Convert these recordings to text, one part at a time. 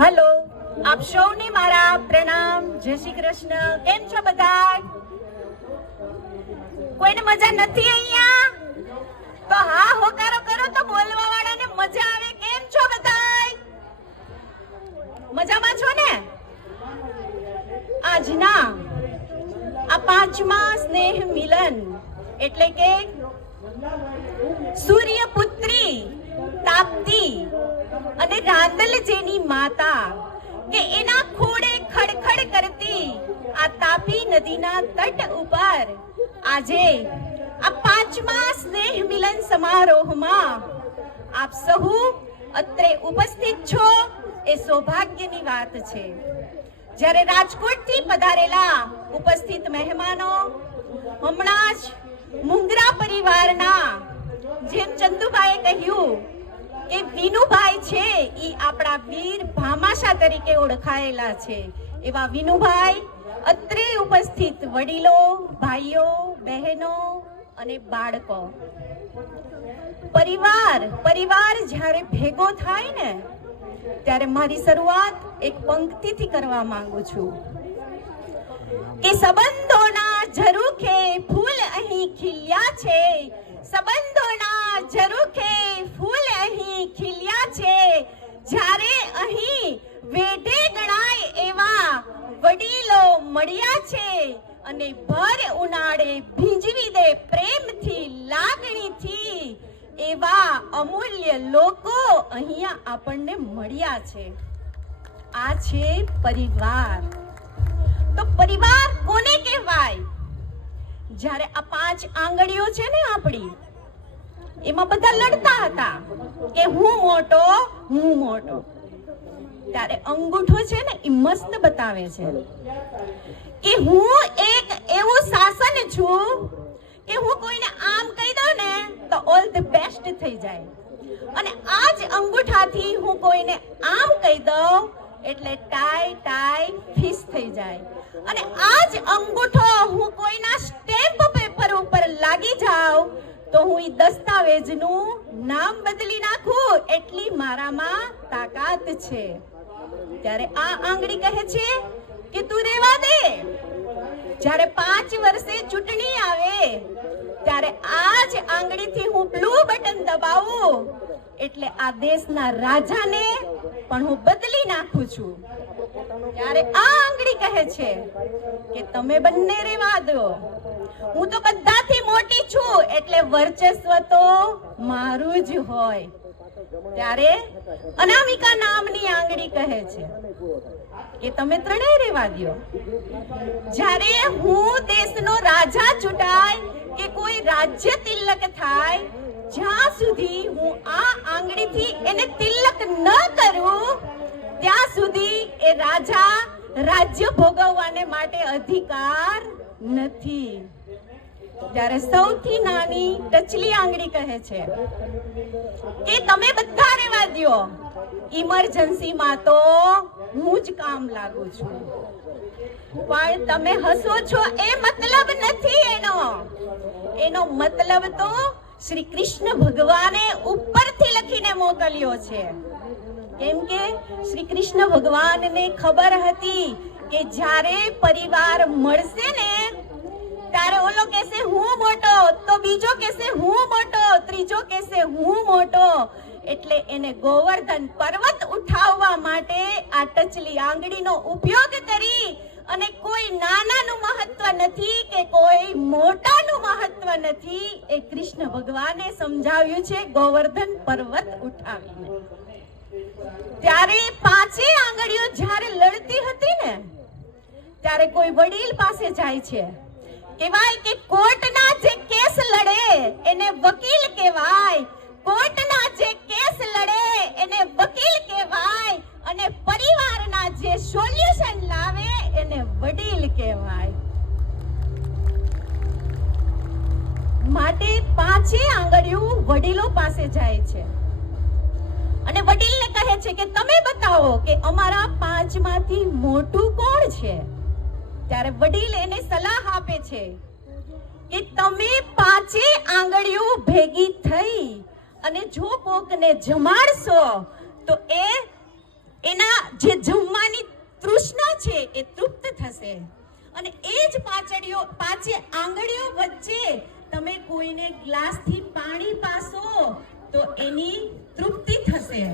Hello, આપ સૌને મારા પ્રણામ. જય શ્રી કૃષ્ણ. કેમ છો બધા? કોઈને મજા નથી અહીંયા? તો હા હોકારો કરો તો બોલવા વાળાને મજા આવે. કેમ છો બધા? મજામાં છો ને? આજના આ 5મા સ્નેહ મિલન એટલે કે સૂર્યપુત્રી તાપ્તી અને રાંદલ જેની માતા કે એના ખોડે ખડખડ કરતી આ તાપી નદીના તટ ઉપર આજે આ 5મા સ્નેહ મિલન સમારોહમાં આપ સહુ અત્રે ઉપસ્થિત છો એ સૌભાગ્યની વાત છે. જ્યારે રાજકોટથી પધારેલા ઉપસ્થિત મહેમાનો હમણાં જ મુંગરા પરિવારના જેમ ચંદુભાઈએ કહ્યું કે વિનુભાઈ છે ઈ આપણા વીર ભામાશા તરીકે ઓળખાયેલા છે. એવા વિનુભાઈ, અત્રે ઉપસ્થિત વડીલો, ભાઈઓ, બહેનો અને બાળકો, પરિવાર જ્યારે ભેગો થાય ને ત્યારે મારી શરૂઆત એક પંક્તિથી કરવા માંગુ છું કે સંબંધોના ઝરૂખે ફૂલ અહીં ખીલ્યા છે, સંબંધોના ઝરૂખે ફૂલ અહીં ખીલ્યા છે, જ્યારે અહીં વેઢે ગણાય એવા વડીલો મળ્યા છે અને ભર ઉનાળે ભીંજવી દે પ્રેમથી લાગણીથી એવા અમૂલ્ય લોકો અહીંયા આપણને મળ્યા છે. આ છે પરિવાર. તો પરિવાર કોને કહેવાય? જ્યારે આ 5 આંગળીઓ છે ને આપણી, એમાં બધા લડતા હતા કે હું મોટો. ત્યારે અંગૂઠો છે ને એ મસ્ત બતાવે છે કે હું એક એવું શાસન છું કે હું કોઈને આમ કહી દઉં ને તો ઓલ ધ બેસ્ટ થઈ જાય, અને આ જ અંગૂઠાથી હું કોઈને આમ કહી દઉં એટલે ટાઈ ફિસ થઈ જાય, અને આ જ અંગૂઠો હું કોઈના સ્ટેમ્પ પેપર ઉપર લાગી જાઉં તો હું ઈ દસ્તાવેજનું નામ બદલી નાખું એટલી મારામાં તાકાત છે. ત્યારે આ આંગળી કહે છે કે તું રેવા દે. જ્યારે 5 વર્ષે ચૂંટણી આવે ત્યારે આ જ આંગળીથી હું બ્લુ બટન દબાવું એટલે આ દેશના રાજાને પણ હું બદલી નાખું છું. ત્યારે આ આંગળી કહે છે કે તમે બંને રેવા દો, હું તો બધાથી મોટી છું એટલે વર્ચસ્વ તો મારું જ હોય. ત્યારે અનામિકા નામની આંગળી કહે છે કે તમે ત્રણેય રેવા દો. જ્યારે હું દેશનો રાજા ચૂંટાય કે કોઈ રાજ્ય તિલક થાય, જ્યાં સુધી હું આ આંગળીથી એને તિલક ન કરું ત્યાં સુધી એ રાજા રાજ્ય ભોગવવાને માટે અધિકાર નથી. જ્યારે સૌથી નાની ટચલી આંગળી કહે છે કે તમે બધા રહેવા દો, ઇમરજન્સીમાં તો હું જ કામ લાગુ છું. પણ તમે હસો છો એ મતલબ નથી એનો મતલબ તો શ્રી કૃષ્ણ ભગવાને ઉપરથી લખીને મોકલ્યો છે. કેમ કે શ્રી કૃષ્ણ ભગવાનને ખબર હતી કે જ્યારે પરિવાર મળશે ને ત્યારે ઓલો કહેશે હું મોટો, તો બીજો કહેશે હું મોટો, ત્રીજો કહેશે હું મોટો. એટલે એને ગોવર્ધન પર્વત ઉઠાવવા માટે આ ટચલી આંગળીનો ઉપયોગ કરી, અને કોઈ નાનાનું મહત્વ નથી કે કોઈ મોટાનું મહત્વ નથી, એ કૃષ્ણ ભગવાને સમજાવ્યું છે ગોવર્ધન પર્વત ઉઠાવીને. ત્યારે 5 આંગળીઓ જ્યારે લડતી હતી ને ત્યારે કોઈ વડીલ પાસે જાય છે. કહેવાય કે કોર્ટના જે કેસ લડે એને વકીલ કહેવાય, કોર્ટના જે કેસ લડે એને વકીલ કહેવાય, અને પરિવારના જે સોલ્યુશન લાવે એને વડીલ કહેવાય. માટે 5 આંગળીઓ વડીલો પાસે જાય છે અને વડીલને કહે છે કે તમે બતાવો કે અમારા 5 માંથી મોટું કોણ છે. ત્યારે વડીલ એને સલાહ આપે છે કે તમે 5 આંગળીઓ ભેગી થઈ અને જો કોકને જમાડશો તો એના જે જમવાની તૃષ્ણા છે એ તૃપ્ત થશે. અને એ જ પાંચે આંગળીઓ વચ્ચે તમે કોઈને ગ્લાસથી પાણી પાસો તો એની તૃપ્તિ થશે.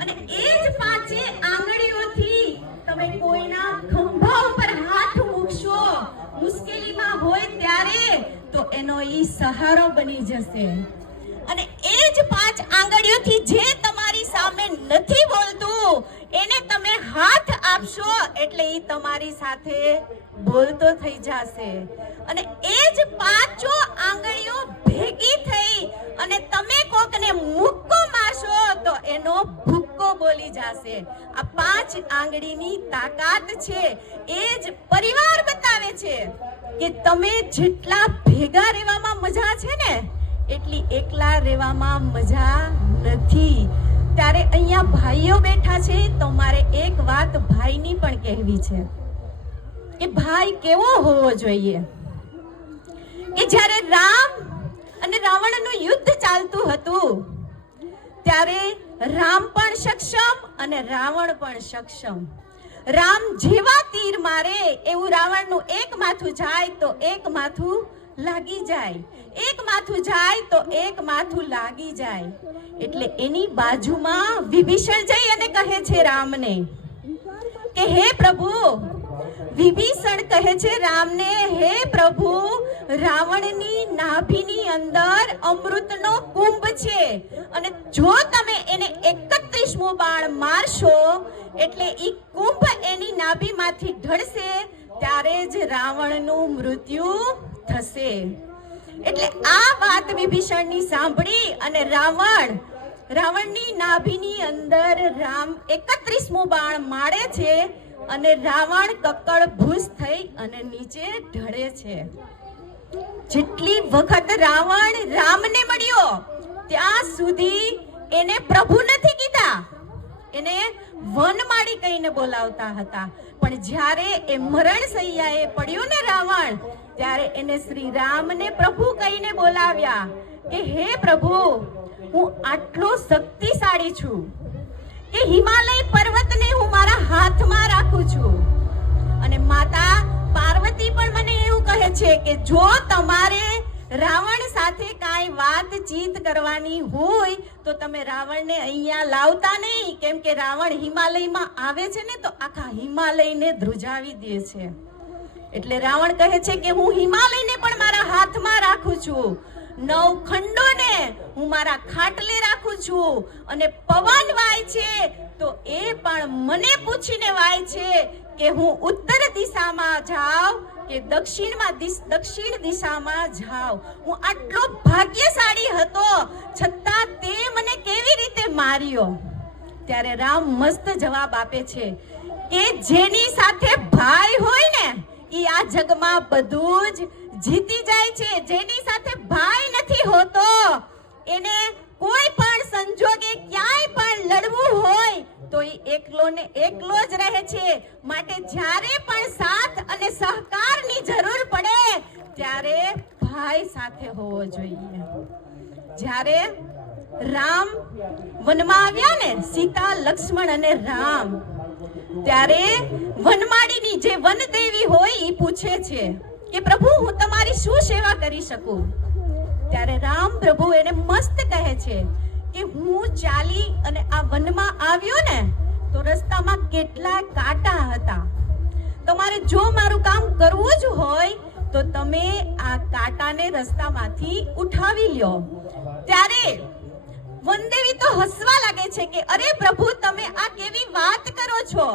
અને એ જ પાંચે આંગળીઓથી તમે કોઈના ખંભા ઉપર હાથ મૂકશો મુશ્કેલીમાં હોય ત્યારે તો એનો ઈ સહારો બની જશે. અને એ જ પાંચ આંગળીઓથી જે તમારી સામે નથી બોલતું એને તમે હાથ આપશો એટલે ઈ તમારી સાથે બોલતો થઈ જશે. અને એ જ પાંચો આંગળીઓ ભેગી થઈ અને તમે કોકને મુક્કો મારશો તો એનો ભૂક્કો બોલી જશે. આ પાંચ આંગળીની તાકાત છે. એ જ પરિવાર બતાવે છે કે તમે જેટલા ભેગા રહેવામાં મજા છે ને એટલી એકલા રહેવામાં મજા નથી. ત્યારે અહીંયા ભાઈઓ બેઠા છે તો મારે એક વાત ભાઈની પણ કહેવી છે કે ભાઈ કેવો હોવો જોઈએ. કે જ્યારે રામ અને રાવણનું યુદ્ધ ચાલતું હતું ત્યારે રામ પણ સક્ષમ અને રાવણ પણ સક્ષમ. રામ જેવા તીર મારે એવું રાવણનું એક માથું જાય તો એક માથું લાગી જાય, એક માથું જાય તો એક માથું લાગી જાય. એટલે એની બાજુમાં વિભીષણ જઈ અને કહે છે રામને કે હે પ્રભુ, વિભીષણ કહે છે રામને, હે પ્રભુ, રાવણની નાભીની અંદર અમૃતનો કુંભ છે અને જો તમે એને 31મું બાણ મારશો એટલે ઈ કુંભ એની નાભીમાંથી ઢળશે ત્યારે જ રાવણનું મૃત્યુ થશે. એટલે આ વાત વિભીષણની સાંભળી અને રાવણની નાભીની અંદર રામ 31મું બાણ મારે છે અને રાવણ કક્કડ ભૂસ થઈ અને નીચે ઢળે છે. જેટલી વખત રાવણ રામને મળ્યો ત્યાં સુધી એને પ્રભુ નથી કીધા, એને વનમાળી કહીને બોલાવતા હતા. પણ જ્યારે એ મરણ સૈયાએ પડ્યો ને રાવણ, ત્યારે એને શ્રી રામને પ્રભુ કહીને બોલાવ્યા કે હે પ્રભુ, હું આટલો શક્તિશાળી છું કે હિમાલય પર્વતને હું મારા હાથમાં રાખું છું. અને માતા પાર્વતી પણ મને એવું કહે છે કે જો તમારે રાવણ સાથે કાંઈ વાતચીત કરવાની હોય તો તમે રાવણને અહીંયા લાવતા નહીં, કેમ કે રાવણ હિમાલયમાં આવે છે ને તો આખા હિમાલયને ધ્રુજાવી દે છે. એટલે રાવણ કહે છે કે હું હિમાલયને પણ મારા હાથમાં રાખું છું, 9 ખંડોને હું મારા ખાટલે રાખું છું અને પવન વાય છે તો એ પણ મને પૂછીને વાય છે કે હું ઉત્તર દિશામાં જાઉં કે દક્ષિણ દિશામાં જાઉં. હું આટલો ભાગ્યશાળી હતો છતાં તે મને કેવી રીતે માર્યો? ત્યારે રામ મસ્ત જવાબ આપે છે કે જેની સાથે ભાઈ હોય ને ઈ આ જગમાં બધું જ જીતી જાય છે. જેની સાથે ભાઈ નથી હોતો એને કોઈ પણ સંજોગે ક્યાંય પણ લડવું હોય તો ઈ એકલો જ રહે છે. માટે જ્યારે પણ સાથ અને સહકારની જરૂર પડે ત્યારે ભાઈ સાથે હોવો જોઈએ. જ્યારે રામ વનમાં આવ્યા ને, સીતા, લક્ષ્મણ અને રામ, ત્યારે વનમાળીની જે વનદેવી હોય ઈ પૂછે છે કે પ્રભુ, હું તમારી શું સેવા કરી શકું? ત્યારે રામ પ્રભુ એને મસ્ત કહે છે કે હું ચાલી અને આ વનમાં આવ્યો ને તો રસ્તામાં કેટલા કાંટા હતા. તમારે જો મારું કામ કરવું જ હોય તો તમે આ કાંટાને રસ્તામાંથી ઉઠાવી લ્યો. ત્યારે વનદેવી તો હસવા લાગે છે કે અરે પ્રભુ, તમે આ કેવી વાત કરો છો?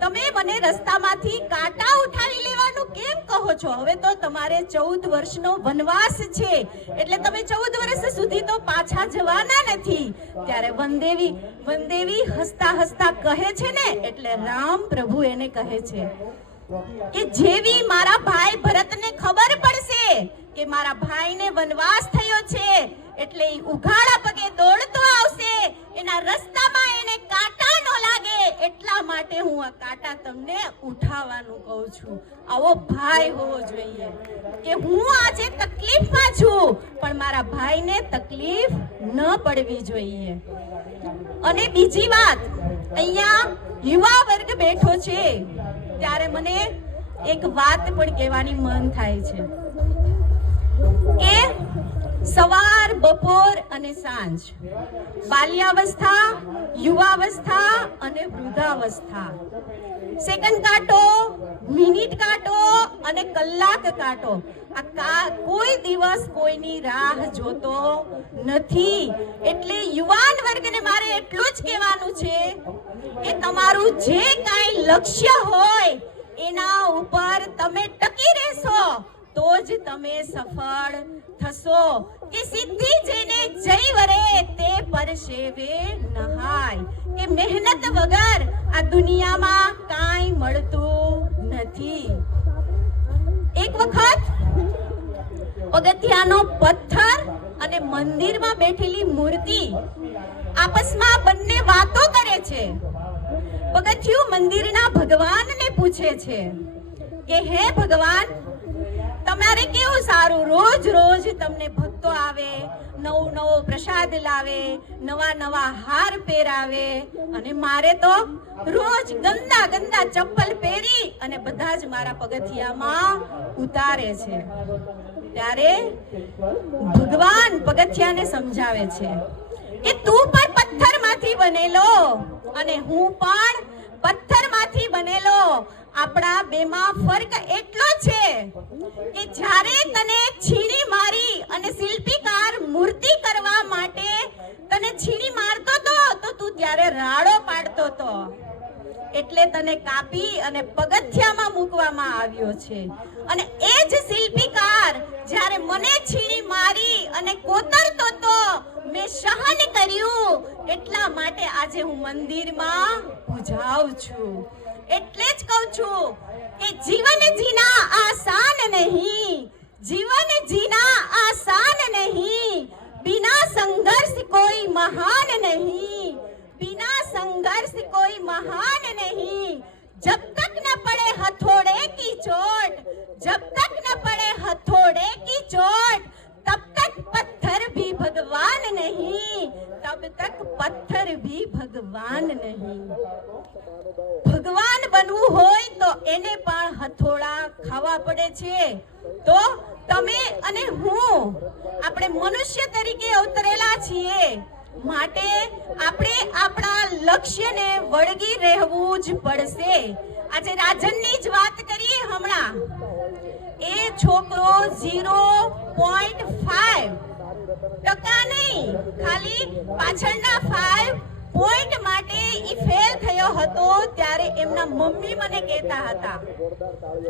તમે મને રસ્તામાંથી કાંટા ઉઠાવી લેવાનું કેમ કહો છો? હવે તો તમારે 14 વર્ષનો વનવાસ છે એટલે તમે 14 વર્ષ સુધી તો પાછા જવાના નથી. ત્યારે વનદેવી હસતા હસતા કહે છે ને, એટલે રામ પ્રભુ એને કહે છે કે જેવી મારા ભાઈ ભરતને ખબર પડશે કે મારા ભાઈને વનવાસ થયો છે એટલે ઈ ઉઘાડા પગે દોડતો આવશે, એના રસ્તામાં એને કાંટા ન લાગે એટલા માટે હું આ કાંટા તમને ઉઠાવવાનું કહું છું. આવો ભાઈ હોવો જોઈએ કે હું આજે તકલીફમાં છું પણ મારા ભાઈને તકલીફ ન પડવી જોઈએ. અને બીજી વાત, અહીંયા યુવા વર્ગ બેઠો છે ત્યારે મને એક વાત પણ કહેવાની મન થાય છે કે સવાર, બપોર અને સાંજ, બાલ્યાવસ્થા, યુવાવસ્થા અને વૃદ્ધાવસ્થા, સેકન્ડ કાંટો, મિનિટ કાંટો અને કલાક કાંટો, કોઈ દિવસ કોઈની રાહ જોતો નથી. એટલે યુવાન વર્ગને મારે એટલું જ કહેવાનું છે કે તમારું જે કાંઈ લક્ષ્ય હોય એના ઉપર તમે ટકી રહેશો તો જ તમે સફળ થશો. કે સિદ્ધિ જેને જય વરે તે પરસેવે નહાય, કે મહેનત વગર આ દુનિયામાં કાંઈ મળતું નથી. એક વખત પગથિયાનો પથ્થર અને મંદિરમાં બેઠેલી મૂર્તિ આપસમાં બંને વાતો કરે છે. પગથિયું મંદિરના ભગવાનને પૂછે છે કે હે ભગવાન, તમારે કેવું સારું, રોજ રોજ તમને ભક્તો આવે, નવો પ્રસાદ લાવે, નવા હાર પહેરાવે, અને મારે તો રોજ ગંદા ચપ્પલ પહેરી અને બધા જ મારા પગથિયામાં ઉતારે છે. ત્યારે ભગવાન પગથિયાને સમજાવે છે કે તું પણ પથ્થરમાંથી બનેલો અને હું પણ પથ્થરમાંથી બનેલો. આપણા બેમાં ફરક એટલો છે કે જ્યારે તને છીણી મારી અને શિલ્પીકાર મૂર્તિ કરવા માટે તને છીણી મારતો તો તું ત્યારે રાડો પાડતો તો, એટલે તને કાપી અને પગથિયામાં મૂકવામાં આવ્યો છે. અને એ જ શિલ્પીકાર જ્યારે મને છીણી મારી અને કોતરતો તો મેં સહન કર્યું, એટલા માટે આજે હું મંદિરમાં પૂજાઉં છું. એટલે જ કહું છું કે જીવન જીના આસાન નહીં, જીવન જીના આસાન નહીં, बिना संघर्ष कोई महान नहीं, बिना संघर्ष कोई महान नहीं. जब तक न पड़े हथौड़े की चोट, जब तक न पड़े हथौड़े की चोट, तब तक पत्थर भी भगवान नहीं, तब तक पत्थर भी भगवान नहीं. ભગવાન બનવું હોય તો એને પણ હથોડા ખાવા પડે છે. તો તમે અને હું આપણે મનુષ્ય તરીકે અવતરેલા છીએ, માટે આપણે આપણા લક્ષ્યને વળગી રહેવું જ પડશે. આજે રાજનની જ વાત કરીએ હમણાં, એ છોકરો 0.5% નહીં, ખાલી પાછળના 5 પોઈન્ટ માટે ઈ ફેલ થયો હતો. ત્યારે એમના મમ્મી મને કહેતા હતા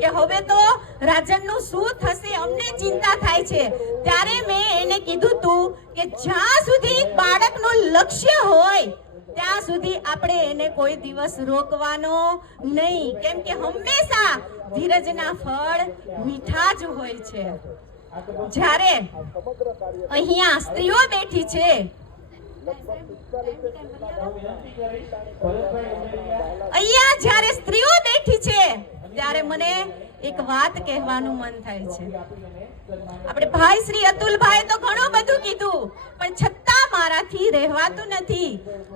કે હવે તો રાજનનું શું થશે, અમને ચિંતા થાય છે. ત્યારે મેં એને કીધું તું કે જ્યાં સુધી બાળકનું લક્ષ્ય હોય ત્યાં સુધી આપણે એને કોઈ દિવસ રોકવાનો નહીં, કેમ કે હંમેશા ધીરજના ફળ મીઠા જ હોય છે. જ્યારે અહીંયા સ્ત્રીઓ બેઠી છે, અહીંયા જ્યારે સ્ત્રીઓ બેઠી છે ત્યારે મને એક વાત કહેવાનું મન થાય છે. આપણે ભાઈ શ્રી અતુલભાઈ તો ઘણું બધું કીધું, પણ છતાં મારાથી રહેવાતું નથી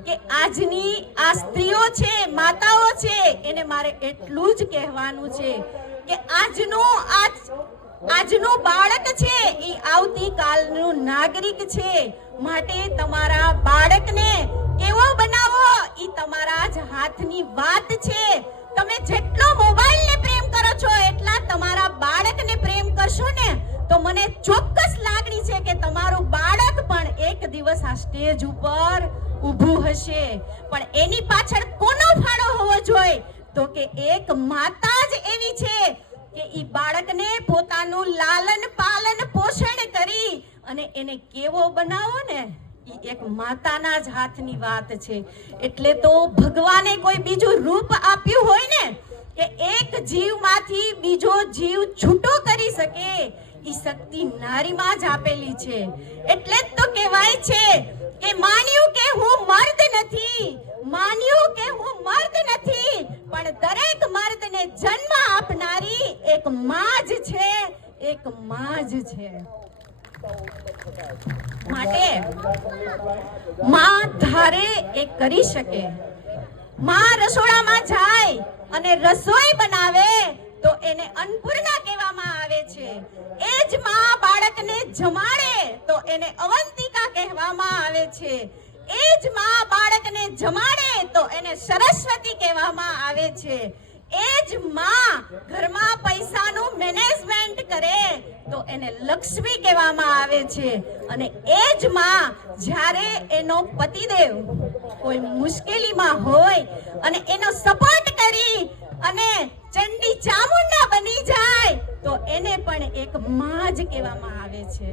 કે આજની આ સ્ત્રીઓ છે, માતાઓ છે, એને મારે એટલું જ કહેવાનું છે કે આજનું બાળક છે એ આવતીકાલનું નાગરિક છે. માટે તમારા બાળકને કેવો બનાવો એ તમારા જ હાથની વાત છે. તમે જેટલો મોબાઈલને પ્રેમ કરો છો એટલા તમારા બાળકને પ્રેમ કરશો ને તો મને ચોક્કસ લાગણી છે કે તમારું બાળક પણ એક દિવસ આ સ્ટેજ ઉપર ઊભું હશે. પણ એની પાછળ કોનો ફાળો હોવો જોઈએ? તો કે એક માતા જ એવી છે કે ઈ બાળકને પોતાનું લાલન પાલન પોષણ કરી અને એને કેવો બનાવો ને ઈ એક માતાના જ હાથની વાત છે. એટલે તો ભગવાને કોઈ બીજું રૂપ આપ્યું હોય ને કે એક જીવમાંથી બીજો જીવ છૂટો કરી શકે, ઈ શક્તિ નારીમાં જ આપેલી છે. એટલે જ તો કહેવાય છે કે માન્યું કે હું મર્દ નથી, માન્યું કે હું મર્દ નથી, પણ દરેક મર્દને જન્મ આપનારી એક માં જ છે, એક માં જ છે. માટે માં ધારે એ કરી શકે. માં રસોડામાં જાય અને રસોઈ બનાવે તો એને અન્નપૂર્ણા કહેવામાં આવે છે. એ જ માં બાળકને જમાડે તો એને અવંતિકા કહેવામાં આવે છે. એ જ માં બાળકને જમાડે તો એને સરસ્વતી કહેવામાં આવે છે. એ જ માં ઘરમાં પૈસાનું મેનેજમેન્ટ કરે તો એને લક્ષ્મી કહેવામાં આવે છે. અને એ જ માં જ્યારે એનો પતિદેવ કોઈ મુશ્કેલીમાં હોય અને એનો સપોર્ટ કરી અને ચંડી ચામુંડા બની જાય તો એને પણ એક માં જ કહેવામાં આવે છે.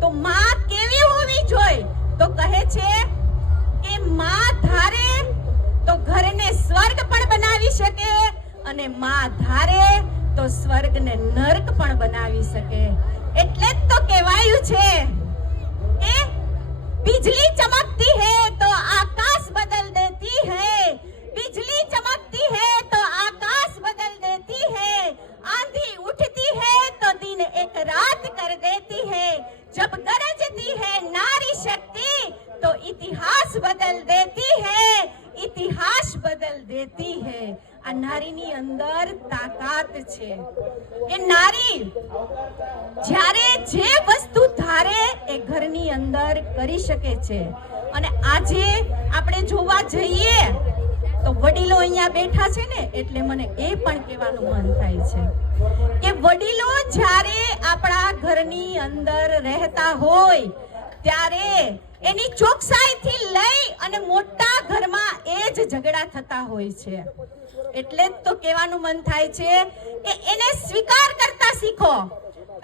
તો માં કેવી હોવી જોઈએ? તો કહે છે કે માં ધારે તો ઘરને સ્વર્ગ પણ બનાવી શકે અને માં ધારે તો સ્વર્ગને નર્ક પણ બનાવી શકે. એટલે જ તો કહેવાયું છે કે बिजली चमकती है तो आकाश बदल देती है, बिजली चमकती है तो आकाश बदल देती है, आंधी उठती है तो दिन एक रात कर देती है, जब गरजती है नारी शक्ति तो इतिहास बदल देती है, इतिहास बदल देती है. આ નારીની અંદર તાકાત છે કે નારી જ્યારે જે વસ્તુ ધારે એ ઘરની અંદર કરી શકે છે. અને આજે આપણે જોવા જઈએ તો વડીલો અહીંયા બેઠા છે ને, એટલે મને એ પણ કહેવાનું મન થાય છે કે વડીલો જ્યારે આપણા ઘરની અંદર રહેતા હોય ત્યારે એની ચોકસાઈથી લઈ અને મોટા ઘરમાં એ જ ઝઘડા થતા હોય છે. એટલે જ તો કહેવાનું મન થાય છે કે એને સ્વીકાર કરતા શીખો.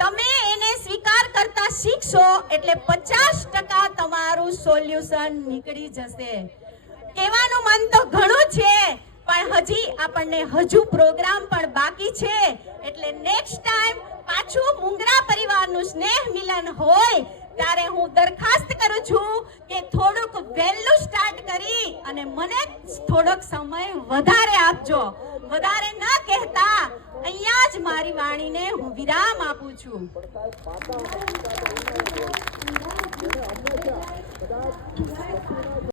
તમે એને સ્વીકાર કરતા શીખશો એટલે 50% તમારું સોલ્યુશન નીકળી જશે. કહેવાનું મન તો ઘણું છે પણ હજી આપણને પ્રોગ્રામ પણ બાકી છે. એટલે નેક્સ્ટ ટાઈમ પાછું મુંગરા પરિવારનું સ્નેહ મિલન હોય ત્યારે હું દરખાસ્ત કરું છું કે થોડુંક વહેલું સ્ટાર્ટ કરી અને મને થોડોક સમય વધારે આપજો. વધારે ન કહેતા અહીંયા જ મારી વાણીને હું વિરામ આપું છું.